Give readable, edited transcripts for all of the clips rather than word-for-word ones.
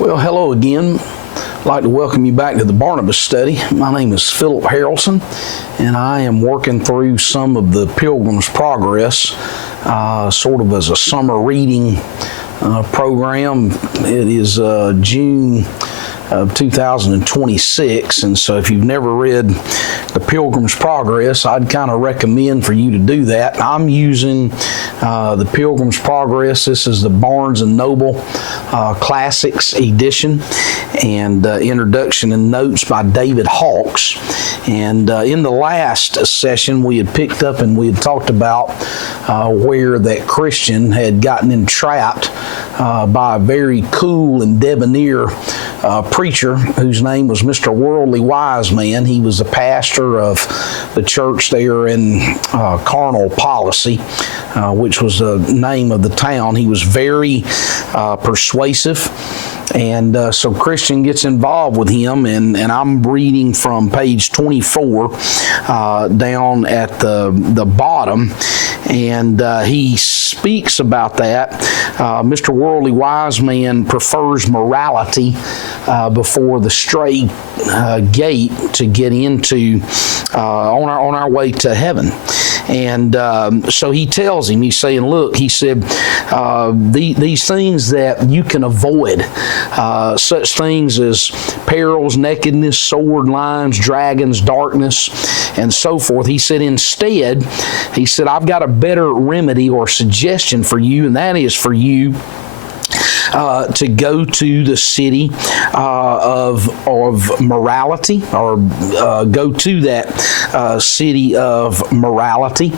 Well, hello again. I'd like to welcome you back to the Barnabas study. My name is Philip Harrelson, and I am working through some of the Pilgrim's Progress, sort of as a summer reading program. It is June of 2026, and so if you've never read the Pilgrim's Progress, I'd kind of recommend for you to do that. I'm using the Pilgrim's Progress. This is the Barnes & Noble Classics edition, and introduction and notes by David Hawkes. And in the last session, we had picked up and we had talked about where that Christian had gotten entrapped by a very cool and debonair preacher whose name was Mr. Worldly Wiseman. He was the pastor of the church there in Carnal Policy, which was the name of the town. He was very persuasive. And so Christian gets involved with him, and I'm reading from page 24 down at the bottom, and he speaks about that. Mr. Worldly Wiseman prefers morality before the straight gate to get into on our way to heaven. And so he tells him, he's saying, look, he said, these things that you can avoid, such things as perils, nakedness, sword, lions, dragons, darkness, and so forth. He said, instead, he said, I've got a better remedy or suggestion for you, and that is for you to go to the city of morality, or go to that city of morality.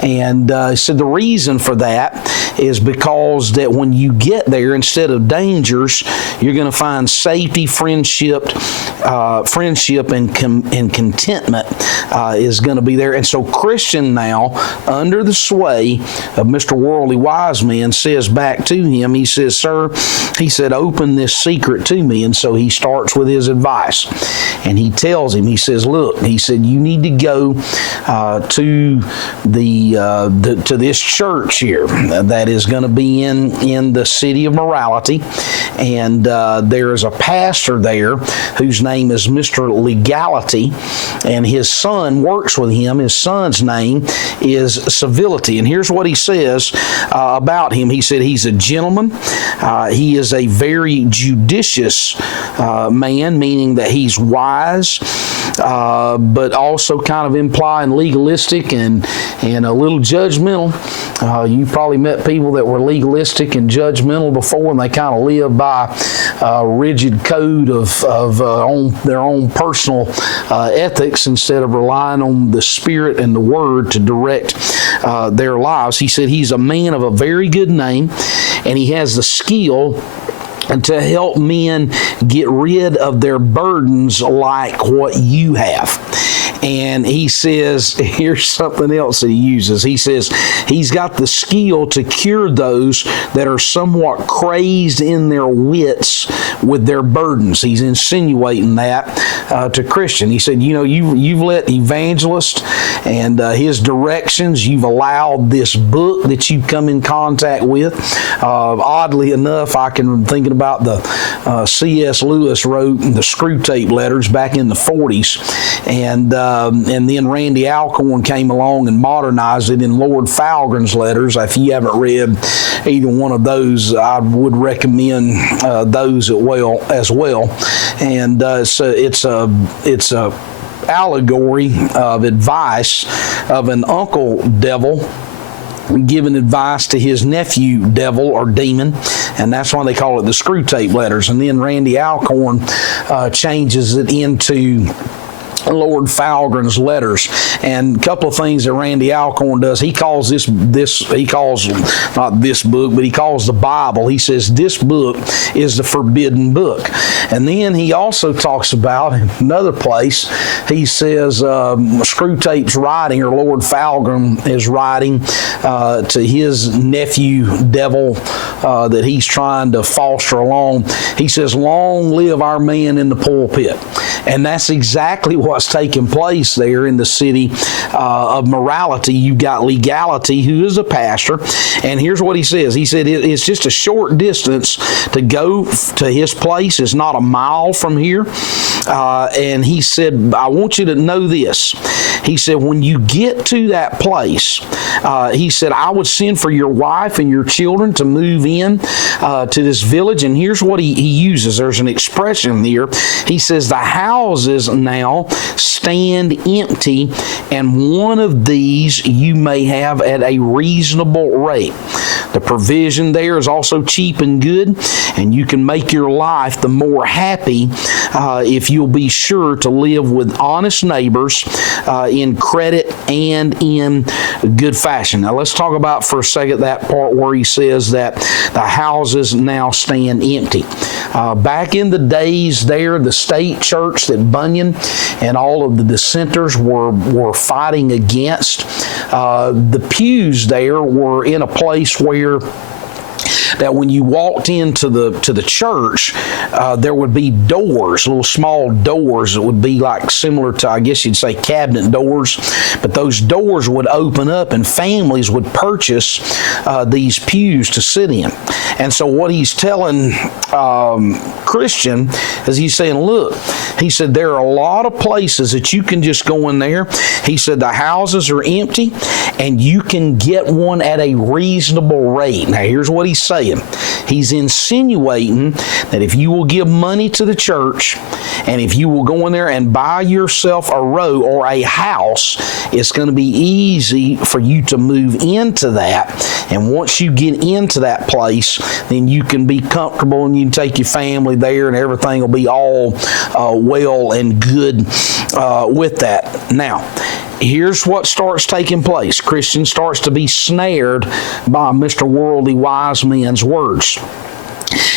And so the reason for that is because that when you get there, instead of dangers, you're going to find safety, friendship, and contentment is going to be there. And so Christian now, under the sway of Mr. Worldly Wiseman, says back to him, he says, sir, he said, open this secret to me. And so he starts with his advice. And he tells him, he says, look, he said, you need to go to this church here that is going to be in the city of morality. And there is a pastor there whose name is Mr. Legality, and his son works with him. His son's name is Civility. And here's what he says about him. He said he's a gentleman. He is a very judicious man, meaning that he's wise, but also kind of implying legalistic and a little judgmental. You probably met people that were legalistic and judgmental before, and they kind of live by a rigid code of their own personal ethics instead of relying on the Spirit and the Word to direct their lives. He said he's a man of a very good name, and he has the skill to help men get rid of their burdens like what you have. And he says, here's something else that he uses. He says he's got the skill to cure those that are somewhat crazed in their wits with their burdens. He's insinuating that to Christian. He said, you know, you've let Evangelist and his directions, you've allowed this book that you've come in contact with. Oddly enough, I can thinking about the C.S. Lewis wrote the Screw Tape Letters back in the 40s, and then Randy Alcorn came along and modernized it in Lord Falgren's letters. If you haven't read either one of those, I would recommend those as well. And so it's a allegory of advice of an uncle devil giving advice to his nephew devil or demon, and that's why they call it the Screw Tape Letters. And then Randy Alcorn changes it into Lord Falgren's letters. And a couple of things that Randy Alcorn does, he calls he calls not this book, but he calls the Bible, he says this book is the forbidden book. And then he also talks about, in another place, he says Screw Tape's writing, or Lord Falgren is writing to his nephew devil that he's trying to foster along. He says, long live our man in the pulpit. And that's exactly what what's taking place there in the city of morality. You've got Legality, who is a pastor, and here's what he says. He said it's just a short distance to go to his place. It's not a mile from here. And he said, I want you to know this. He said, when you get to that place, he said, I would send for your wife and your children to move in to this village. And here's what he uses. There's an expression here. He says, the houses now stand empty, and one of these you may have at a reasonable rate. The provision there is also cheap and good, and you can make your life the more happy if you'll be sure to live with honest neighbors in credit and in good fashion. Now let's talk about for a second that part where he says that the houses now stand empty. Back in the days there, the state church that Bunyan and all of the dissenters were fighting against, the pews there were in a place where that when you walked into the church, there would be doors, little small doors that would be like similar to, I guess you'd say, cabinet doors. But those doors would open up and families would purchase these pews to sit in. And so what he's telling Christian is he's saying, look, he said, there are a lot of places that you can just go in there. He said, the houses are empty and you can get one at a reasonable rate. Now, here's what he's saying. He's insinuating that if you will give money to the church and if you will go in there and buy yourself a row or a house, it's going to be easy for you to move into that. And once you get into that place, then you can be comfortable and you can take your family there and everything will be all well and good with that. Now, here's what starts taking place. Christian starts to be snared by Mr. Worldly Wiseman's words.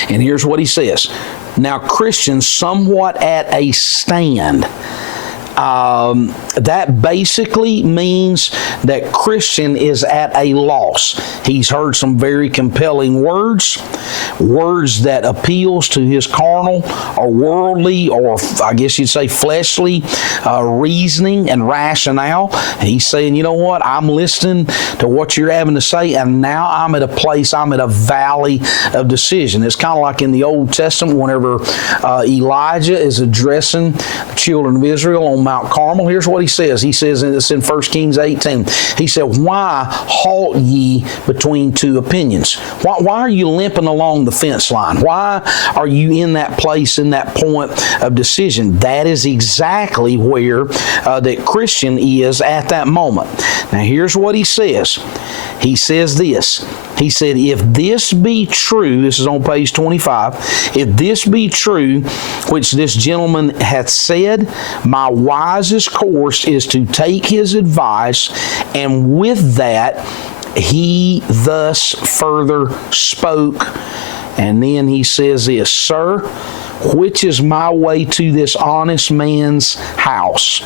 And here's what he says. Now, Christian, somewhat at a stand. That basically means that Christian is at a loss. He's heard some very compelling words that appeals to his carnal or worldly, or I guess you'd say fleshly reasoning and rationale. And he's saying, you know what, I'm listening to what you're having to say, and now I'm at a place, I'm at a valley of decision. It's kind of like in the Old Testament whenever Elijah is addressing the children of Israel on Mount Carmel. Here's what he says. He says, and it's in 1 Kings 18, he said, why halt ye between two opinions? Why are you limping along the fence line? Why are you in that place, in that point of decision? That is exactly where that Christian is at that moment. Now here's what he says. He says this. He said, if this be true, this is on page 25, if this be true, which this gentleman hath said, my wisest course is to take his advice, and with that he thus further spoke. And then he says this, sir, which is my way to this honest man's house?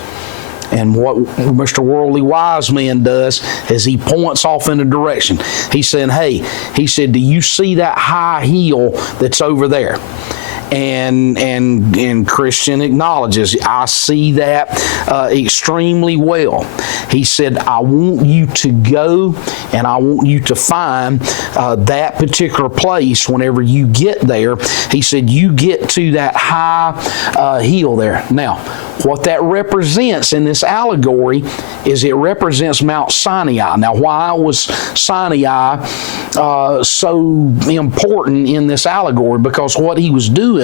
And what Mr. Worldly Wiseman does is he points off in a direction. He's saying, hey, he said, do you see that high hill that's over there? And Christian acknowledges, I see that extremely well. He said, I want you to go and I want you to find that particular place whenever you get there. He said, you get to that high hill there. Now, what that represents in this allegory is it represents Mount Sinai. Now, why was Sinai so important in this allegory? Because what he was doing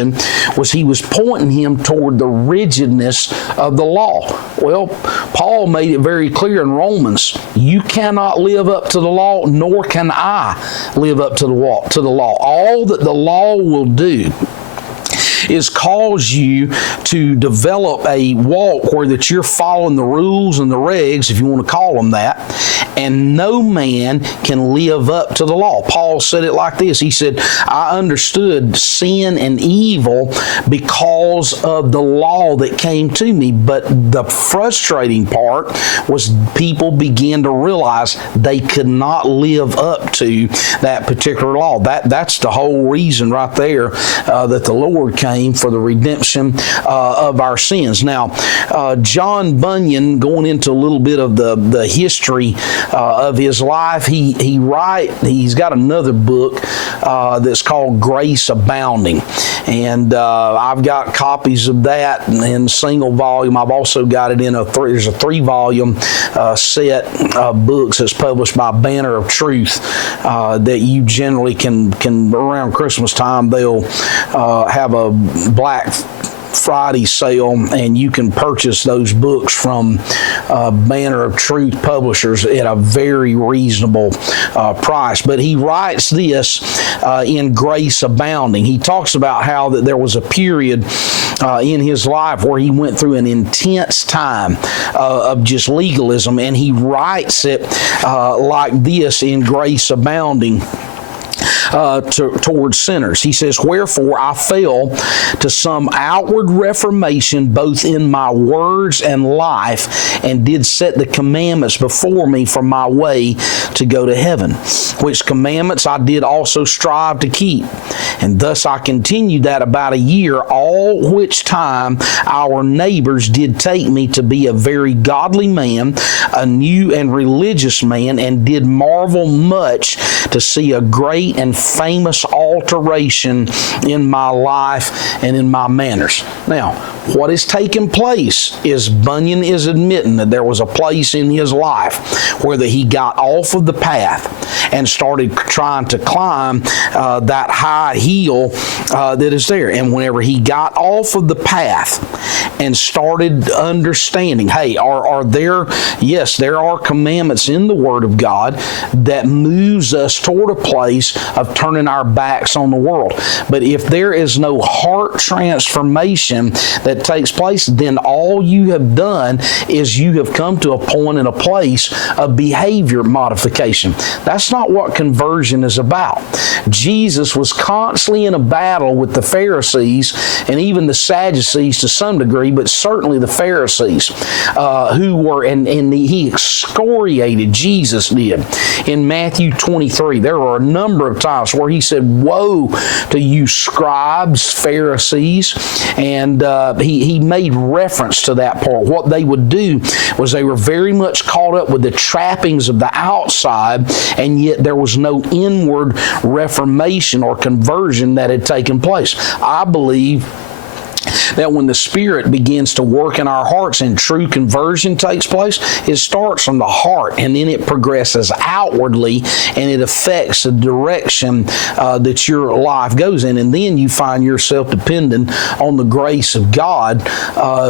was he was pointing him toward the rigidness of the law. Well, Paul made it very clear in Romans, you cannot live up to the law, nor can I live up to the law. All that the law will do is cause you to develop a walk where that you're following the rules and the regs, if you want to call them that, and no man can live up to the law. Paul said it like this. He said, I understood sin and evil because of the law that came to me, but the frustrating part was people began to realize they could not live up to that particular law. That's the whole reason right there that the Lord came name for the redemption of our sins. Now, John Bunyan, going into a little bit of the history of his life, he's got another book that's called Grace Abounding, and I've got copies of that in single volume. I've also got it in there's a 3-volume set of books that's published by Banner of Truth that you generally can around Christmas time they'll have a Black Friday sale, and you can purchase those books from Banner of Truth publishers at a very reasonable price. But he writes this in Grace Abounding. He talks about how that there was a period in his life where he went through an intense time of just legalism, and he writes it like this in Grace Abounding. Towards sinners. He says, "Wherefore I fell to some outward reformation both in my words and life, and did set the commandments before me for my way to go to heaven, which commandments I did also strive to keep. And thus I continued that about a year, all which time our neighbors did take me to be a very godly man, a new and religious man, and did marvel much to see a great and famous alteration in my life and in my manners." Now, what is taking place is Bunyan is admitting that there was a place in his life where he got off of the path and started trying to climb that high hill that is there. And whenever he got off of the path and started understanding, hey, yes, there are commandments in the Word of God that moves us toward a place of turning our backs on the world. But if there is no heart transformation that takes place, then all you have done is you have come to a point and a place of behavior modification. That's not what conversion is about. Jesus was constantly in a battle with the Pharisees and even the Sadducees to some degree, but certainly the Pharisees who were, and he excoriated, Jesus did. In Matthew 23, there were a number of times where he said, "Woe to you scribes, Pharisees," and he made reference to that part. What they would do was they were very much caught up with the trappings of the outside, and yet there was no inward reformation or conversion that had taken place. I believe that when the Spirit begins to work in our hearts and true conversion takes place, it starts from the heart, and then it progresses outwardly, and it affects the direction that your life goes in. And then you find yourself dependent on the grace of God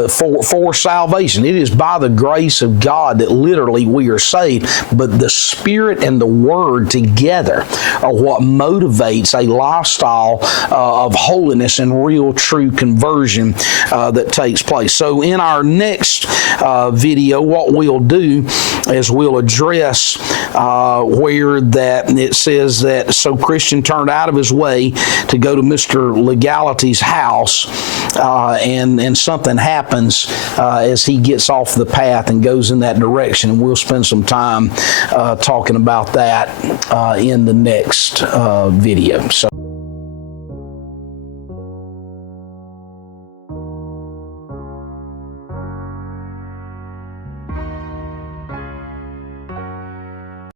for salvation. It is by the grace of God that literally we are saved, but the Spirit and the Word together are what motivates a lifestyle of holiness and real true conversion that takes place. So in our next video, what we'll do is we'll address where that it says that so Christian turned out of his way to go to Mr. Legality's house, and something happens as he gets off the path and goes in that direction. And we'll spend some time talking about that in the next video. So